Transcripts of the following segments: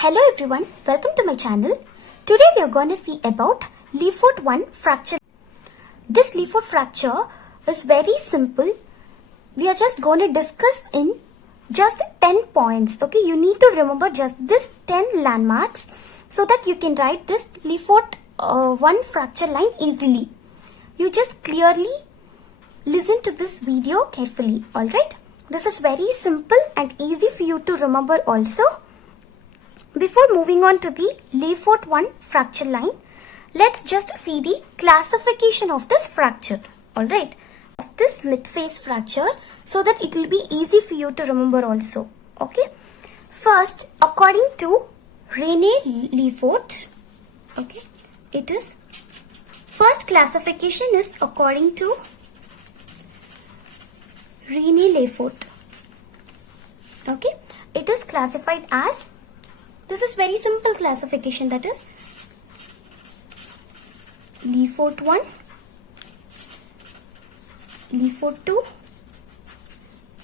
Hello everyone, welcome to my channel. Today we are going to see about Lefort 1 fracture. This Lefort fracture is very simple. We are just going to discuss in just 10 points. Okay, you need to remember just this 10 landmarks so that you can write this Lefort 1 fracture line easily. You just clearly listen to this video carefully. Alright, this is very simple and easy for you to remember also. Before moving on to the Lefort 1 fracture line, let's just see the classification of this fracture. Alright, of this mid-face fracture so that it will be easy for you to remember also. Okay, first according to Lefort, okay, it is first classification is according to Lefort. Okay, it is classified as, this is very simple classification, that is Lefort 1, Lefort 2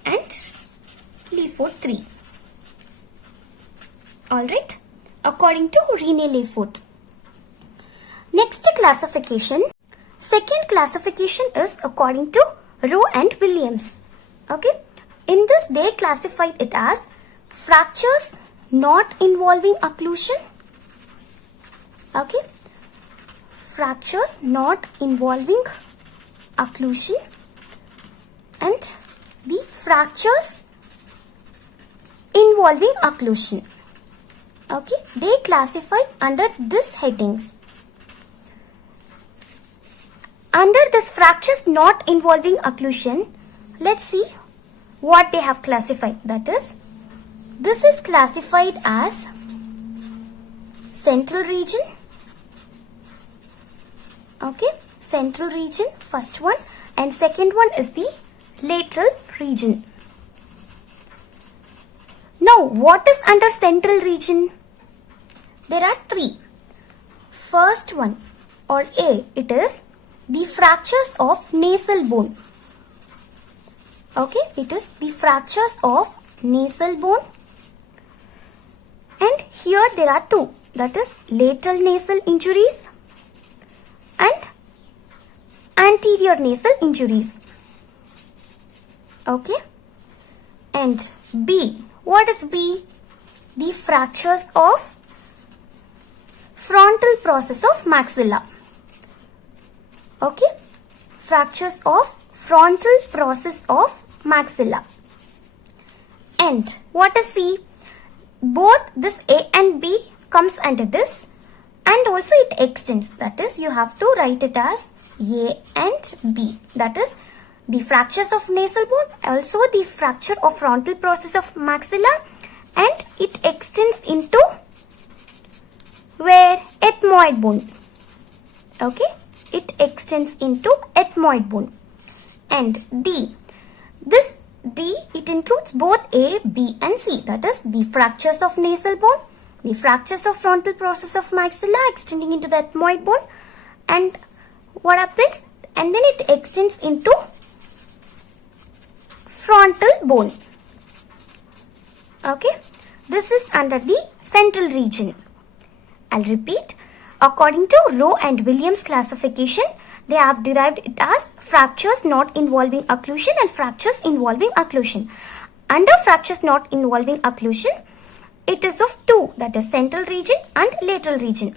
and Lefort 3. Alright, according to Lefort. Next classification, second classification is according to Rowe and Williams. Okay, in this they classified it as fractures not involving occlusion. Okay, fractures not involving occlusion and the fractures involving occlusion. Okay, they classify under this headings. Under this fractures not involving occlusion, let's see what they have classified. That is, this is classified as central region. Okay, central region, first one, and second one is the lateral region. Now, what is under central region? There are three. First one, or A, it is the fractures of nasal bone. Okay, it is the fractures of nasal bone. And here there are two, that is lateral nasal injuries and anterior nasal injuries. Okay, and B, what is B? The fractures of frontal process of maxilla. Okay, fractures of frontal process of maxilla. And what is C? Both this A and B comes under this, and also it extends, that is you have to write it as A and B, that is the fractures of nasal bone, also the fracture of frontal process of maxilla, and it extends into where? Ethmoid bone. Okay, it extends into ethmoid bone. And D, this D, it includes both A, B and C, that is the fractures of nasal bone, the fractures of frontal process of maxilla extending into the ethmoid bone, and what happens? And then it extends into frontal bone. Okay, this is under the central region. I'll repeat, according to Rowe and Williams classification, they have derived it as fractures not involving occlusion and fractures involving occlusion. Under fractures not involving occlusion, it is of two, that is central region and lateral region.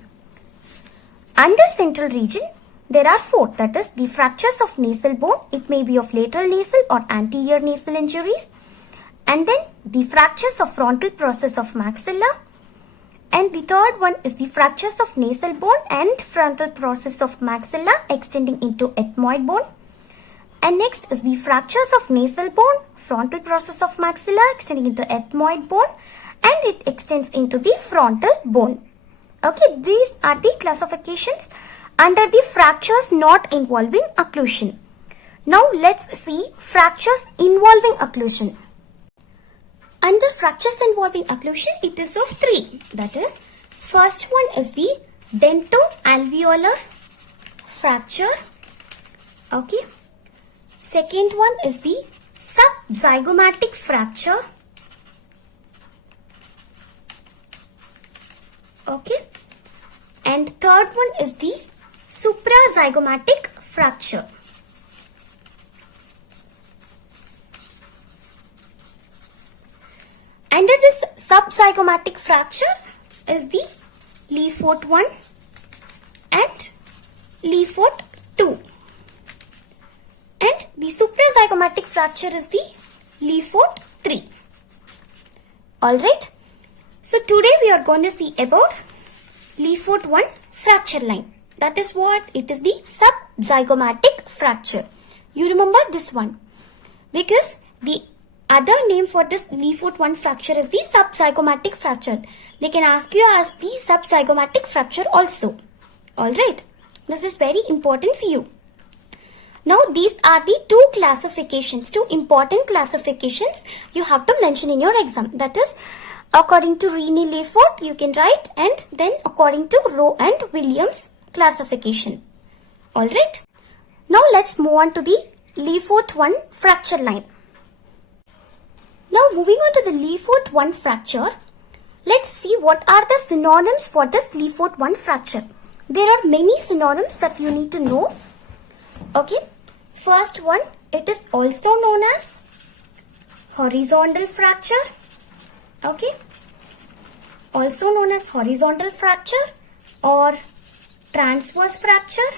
Under central region, there are four, that is the fractures of nasal bone, it may be of lateral nasal or anterior nasal injuries, and then the fractures of frontal process of maxilla, and the third one is the fractures of nasal bone and frontal process of maxilla extending into ethmoid bone. And next is the fractures of nasal bone, frontal process of maxilla extending into ethmoid bone, and it extends into the frontal bone. Okay, these are the classifications under the fractures not involving occlusion. Now let's see fractures involving occlusion. Under fractures involving occlusion, it is of three. That is, first one is the dento-alveolar fracture. Okay. Second one is the subzygomatic fracture. Okay. And third one is the suprazygomatic fracture. Under this subzygomatic fracture is the Lefort 1 and Lefort 2. And the suprazygomatic fracture is the Lefort 3. Alright. So today we are going to see about Lefort 1 fracture line. That is what? It is the subzygomatic fracture. You remember this one. Because the other name for this Lefort 1 fracture is the subzygomatic fracture. They can ask you as the subzygomatic fracture also. Alright. This is very important for you. Now these are the two classifications, two important classifications you have to mention in your exam. That is according to Lefort you can write, and then according to Rowe and Williams classification. Alright. Now let's move on to the Lefort 1 fracture line. Now moving on to the Lefort 1 fracture, let's see what are the synonyms for this Lefort 1 fracture. There are many synonyms that you need to know. Okay. First one, it is also known as horizontal fracture. Okay. Also known as horizontal fracture or transverse fracture.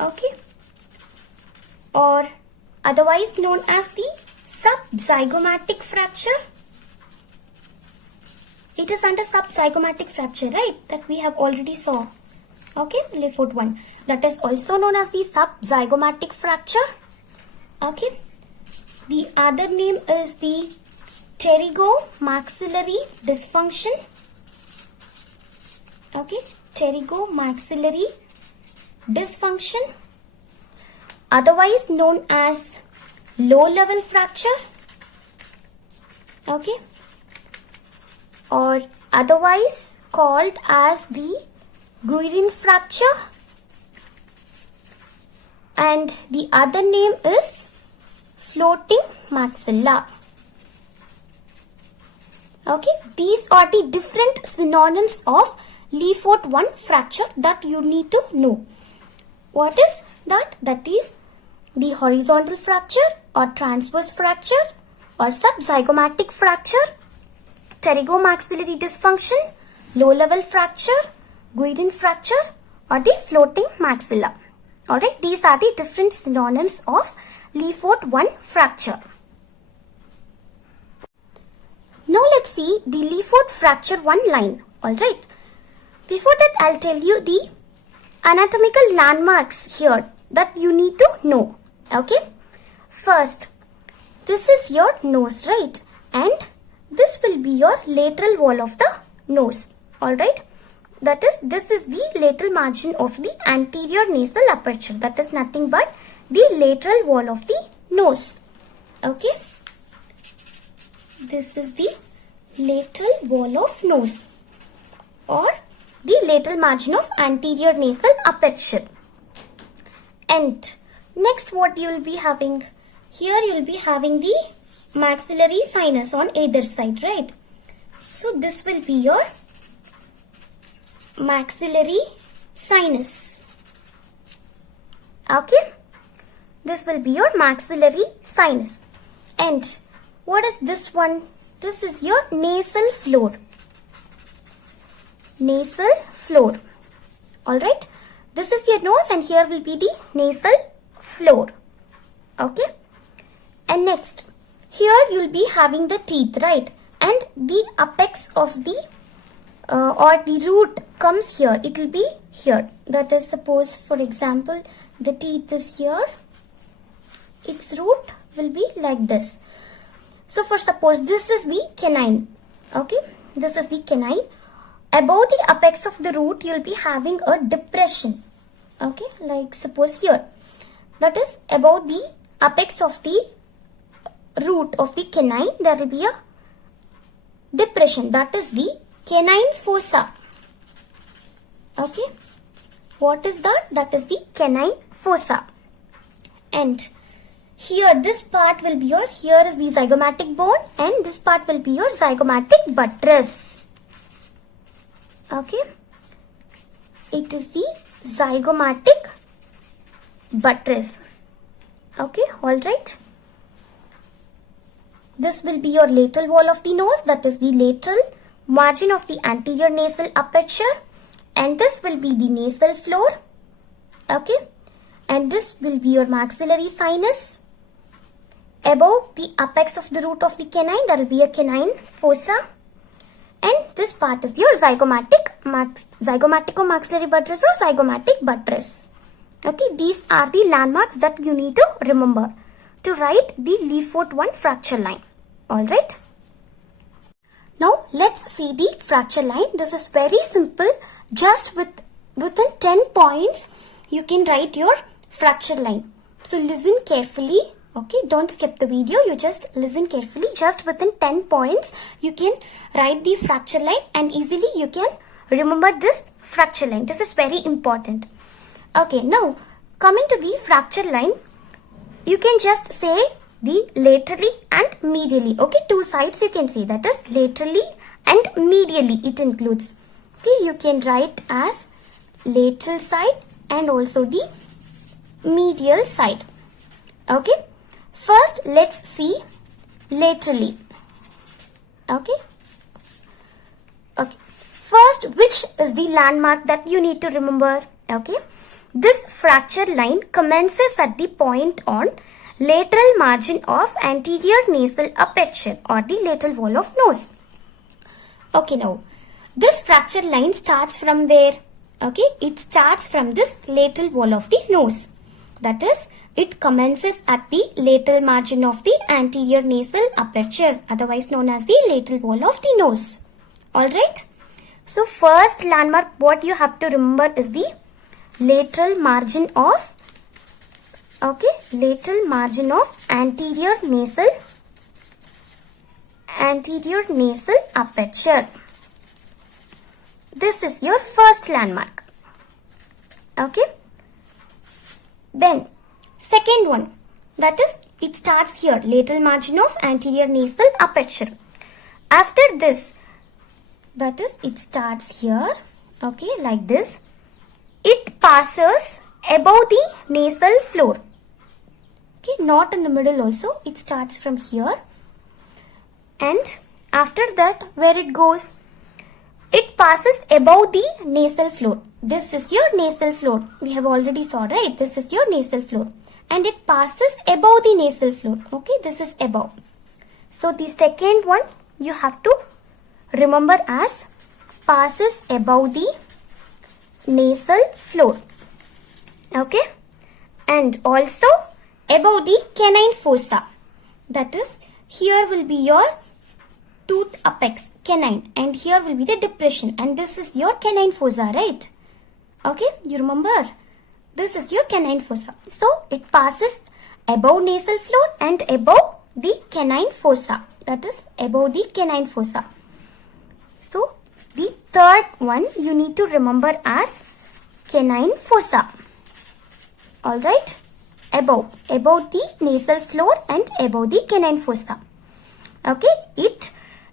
Okay. Or otherwise known as the subzygomatic fracture. It is under subzygomatic fracture, right? That we have already saw. Okay, Lefort 1. That is also known as the subzygomatic fracture. Okay. The other name is the pterygomaxillary dysfunction. Okay, pterygomaxillary dysfunction. Otherwise known as low-level fracture. Okay. Or otherwise called as the Guerin fracture, and the other name is floating maxilla. Okay, these are the different synonyms of Lefort 1 fracture that you need to know. What is that? That is the horizontal fracture or transverse fracture or subzygomatic fracture, pterygomaxillary dysfunction, low-level fracture, Guerin fracture or the floating maxilla. Alright, these are the different synonyms of Lefort 1 fracture. Now let's see the Lefort fracture 1 line. Alright, before that I'll tell you the anatomical landmarks here that you need to know. Okay, first, this is your nose, right? And this will be your lateral wall of the nose. Alright. That is, this is the lateral margin of the anterior nasal aperture. That is nothing but the lateral wall of the nose. Okay. This is the lateral wall of nose or the lateral margin of anterior nasal aperture. And next what you will be having? Here you will be having the maxillary sinus on either side, right? So this will be your maxillary sinus. Okay, this will be your maxillary sinus. And what is this one? This is your nasal floor. Nasal floor. Alright, this is your nose and here will be the nasal floor. Okay, and next here you will be having the teeth, right? And the apex of the or the root comes here. It will be here. That is, suppose for example the teeth is here, its root will be like this. So for suppose this is the canine. Okay, this is the canine. Above the apex of the root you will be having a depression. Okay, like suppose here, that is above the apex of the root of the canine there will be a depression. That is the canine fossa. Okay, what is that? That is the canine fossa. And here this part will be your, here is the zygomatic bone and this part will be your zygomatic buttress. Okay, it is the zygomatic buttress. Okay, all right. This will be your lateral wall of the nose, that is the lateral margin of the anterior nasal aperture, and this will be the nasal floor. Okay, and this will be your maxillary sinus. Above the apex of the root of the canine, there will be a canine fossa, and this part is your zygomatic-maxillary buttress or zygomatic buttress. Okay, these are the landmarks that you need to remember to write the Lefort 1 fracture line. Alright. Now let's see the fracture line. This is very simple. Just within 10 points you can write your fracture line. So listen carefully. Okay, don't skip the video. You just listen carefully. Just within 10 points you can write the fracture line and easily you can remember this fracture line. This is very important. Okay, now coming to the fracture line, you can just say the laterally and medially. Okay, two sides you can say, that is laterally and medially it includes. Okay, you can write as lateral side and also the medial side. Okay, first let's see laterally. Okay, first, which is the landmark that you need to remember? Okay, this fracture line commences at the point on lateral margin of anterior nasal aperture or the lateral wall of nose. Okay, now this fracture line starts from where? Okay, it starts from this lateral wall of the nose. That is, it commences at the lateral margin of the anterior nasal aperture, otherwise known as the lateral wall of the nose. Alright, so first landmark what you have to remember is the lateral margin of anterior nasal aperture. This is your first landmark. Okay, then second one, that is, it starts here, lateral margin of anterior nasal aperture. After this, that is, it starts here, okay, like this. It passes above the nasal floor. Okay, not in the middle also. It starts from here. And after that, where it goes? It passes above the nasal floor. This is your nasal floor. We have already saw, right? This is your nasal floor. And it passes above the nasal floor. Okay, this is above. So the second one you have to remember as passes above the nasal floor. Okay, and also above the canine fossa. That is, here will be your tooth apex, canine, and here will be the depression, and this is your canine fossa, right? Okay, you remember, this is your canine fossa. So it passes above nasal floor and above the canine fossa, that is above the canine fossa. So the third one you need to remember as canine fossa. Alright, above the nasal floor and above the canine fossa. Okay,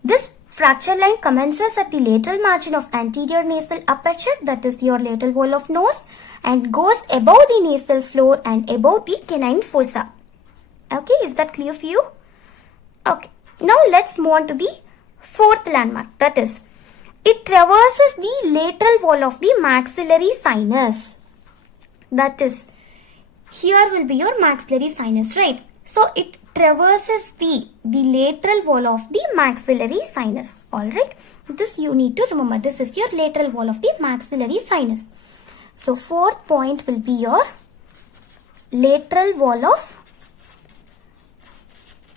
this fracture line commences at the lateral margin of anterior nasal aperture, that is your lateral wall of nose, and goes above the nasal floor and above the canine fossa. Okay, is that clear for you? Okay, now let's move on to the fourth landmark, that is, it traverses the lateral wall of the maxillary sinus. That is, here will be your maxillary sinus, right? So it traverses the lateral wall of the maxillary sinus. Alright, this you need to remember. This is your lateral wall of the maxillary sinus. So fourth point will be your lateral wall of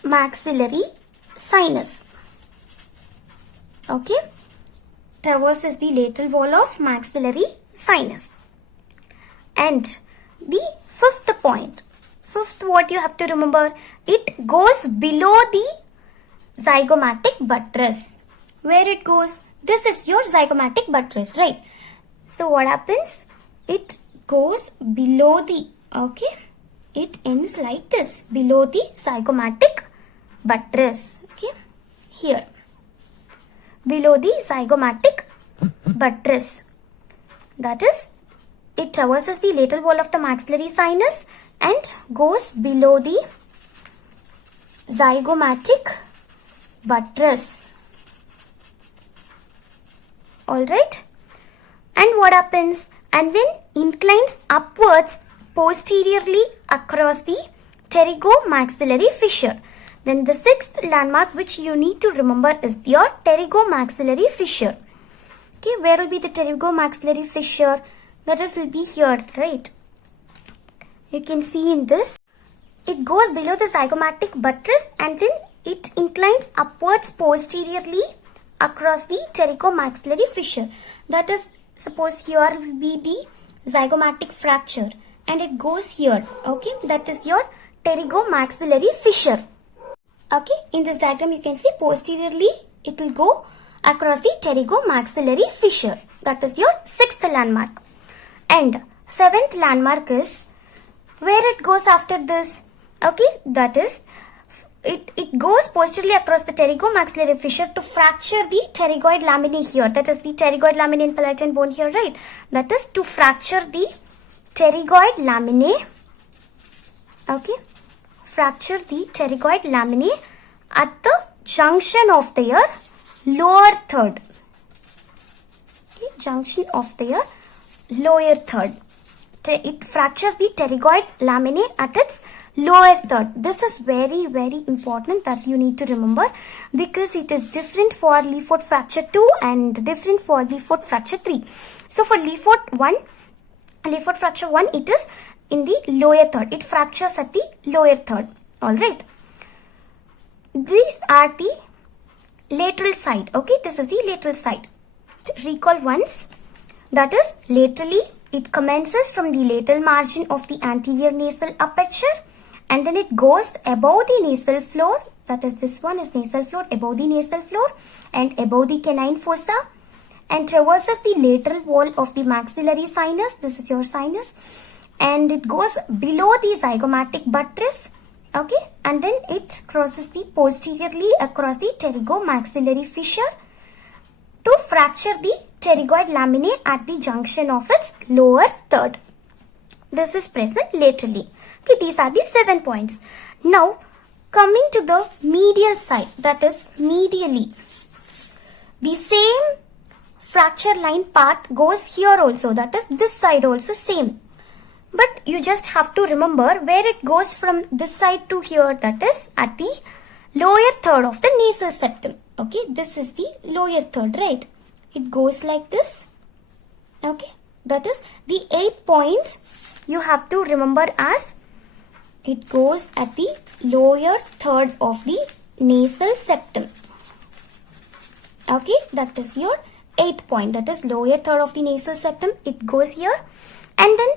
maxillary sinus. Okay, traverses the lateral wall of maxillary sinus. And the fifth point, what you have to remember, it goes below the zygomatic buttress. Where it goes? This is your zygomatic buttress, right? So what happens? It goes below the, okay, it ends like this, below the zygomatic buttress. Okay, here, below the zygomatic buttress. That is, it traverses the lateral wall of the maxillary sinus and goes below the zygomatic buttress. Alright? And what happens? And then inclines upwards posteriorly across the pterygomaxillary fissure. Then the sixth landmark which you need to remember is your pterygomaxillary fissure. Okay, where will be the pterygomaxillary fissure? That is, will be here, right? You can see in this. It goes below the zygomatic buttress and then it inclines upwards posteriorly across the pterygomaxillary fissure. That is, suppose here will be the zygomatic fracture and it goes here. Okay, that is your pterygomaxillary fissure. Okay, in this diagram you can see posteriorly it will go across the pterygomaxillary fissure. That is your sixth landmark. And seventh landmark is where it goes after this. Okay, that is, it goes posteriorly across the pterygomaxillary fissure to fracture the pterygoid laminae here. That is the pterygoid laminae and palatine bone here, right? That is to fracture the pterygoid laminae. Okay, fracture the pterygoid laminae at the junction of their lower third. Okay, junction of their lower third. It fractures the pterygoid laminae at its lower third. This is very important that you need to remember because it is different for Lefort fracture 2 and different for Lefort fracture 3. So for Lefort fracture 1, it is in the lower third. It fractures at the lower third. Alright. These are the lateral side. Okay, this is the lateral side. Recall once. That is, laterally, it commences from the lateral margin of the anterior nasal aperture and then it goes above the nasal floor. That is, this one is nasal floor, above the nasal floor and above the canine fossa and traverses the lateral wall of the maxillary sinus. This is your sinus. And it goes below the zygomatic buttress. Okay, and then it crosses the posteriorly across the pterygomaxillary fissure to fracture the pterygoid laminae at the junction of its lower third. This is present laterally. Okay, these are the 7 points. Now, coming to the medial side, that is medially. The same fracture line path goes here also, that is this side also same. But you just have to remember where it goes from this side to here, that is at the lower third of the nasal septum. Okay, this is the lower third, right? It goes like this. Okay, that is the 8 points you have to remember as it goes at the lower third of the nasal septum. Okay, that is your 8th point. That is lower third of the nasal septum. It goes here and then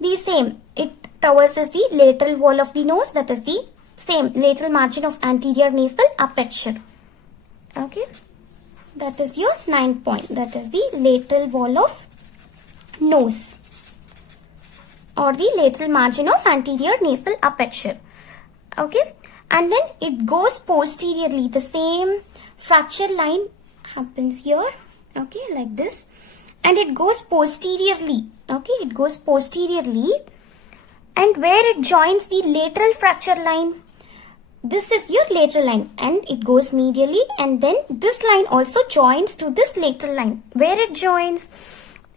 the same. It traverses the lateral wall of the nose. That is the same lateral margin of anterior nasal aperture. Okay, that is your 9th point. That is the lateral wall of nose or the lateral margin of anterior nasal aperture. Okay, and then it goes posteriorly. The same fracture line happens here. Okay, like this. And it goes posteriorly. Okay, it goes posteriorly. And where it joins the lateral fracture line, this is your lateral line and it goes medially, and then this line also joins to this lateral line. Where it joins,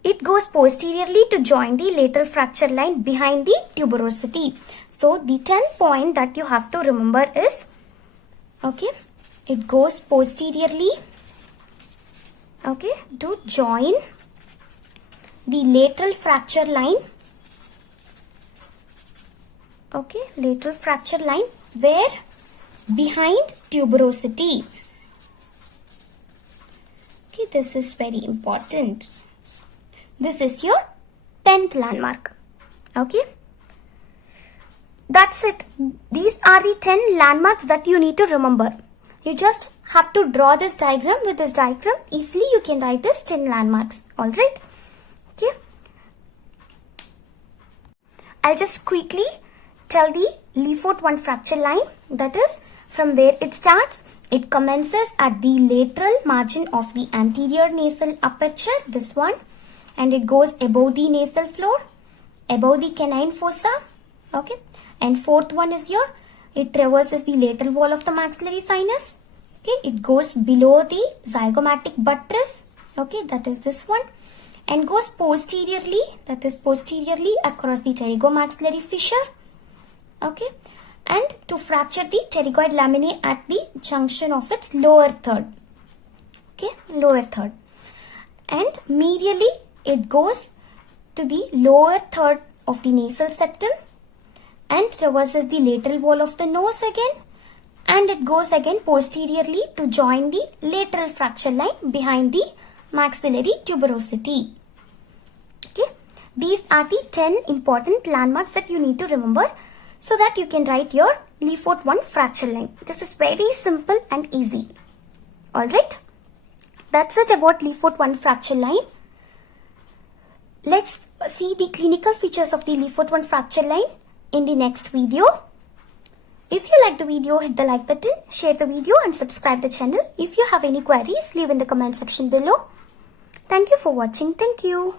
it goes posteriorly to join the lateral fracture line behind the tuberosity. So the 10th point that you have to remember is, okay, it goes posteriorly, okay, to join the lateral fracture line. Okay, lateral fracture line where behind tuberosity. Okay, this is very important. This is your 10th landmark. Okay, that's it. These are the 10 landmarks that you need to remember. You just have to draw this diagram. With this diagram, easily you can write this 10 landmarks. Alright. Okay. I'll just quickly tell the Lefort 1 fracture line. That is from where it starts It commences at the lateral margin of the anterior nasal aperture, this one, and it goes above the nasal floor, above the canine fossa, okay. And fourth one is here, it traverses the lateral wall of the maxillary sinus, okay. It goes below the zygomatic buttress, okay, that is this one, and goes posteriorly, that is posteriorly across the pterygomaxillary fissure, okay, and to fracture the pterygoid laminae at the junction of its lower third, okay, lower third. And medially it goes to the lower third of the nasal septum and traverses the lateral wall of the nose again, and it goes again posteriorly to join the lateral fracture line behind the maxillary tuberosity. Okay, these are the 10 important landmarks that you need to remember so that you can write your Lefort 1 fracture line. This is very simple and easy. Alright, that's it about Lefort 1 fracture line. Let's see the clinical features of the Lefort 1 fracture line in the next video. If you like the video, hit the like button, share the video and subscribe the channel. If you have any queries, leave in the comment section below. Thank you for watching. Thank you.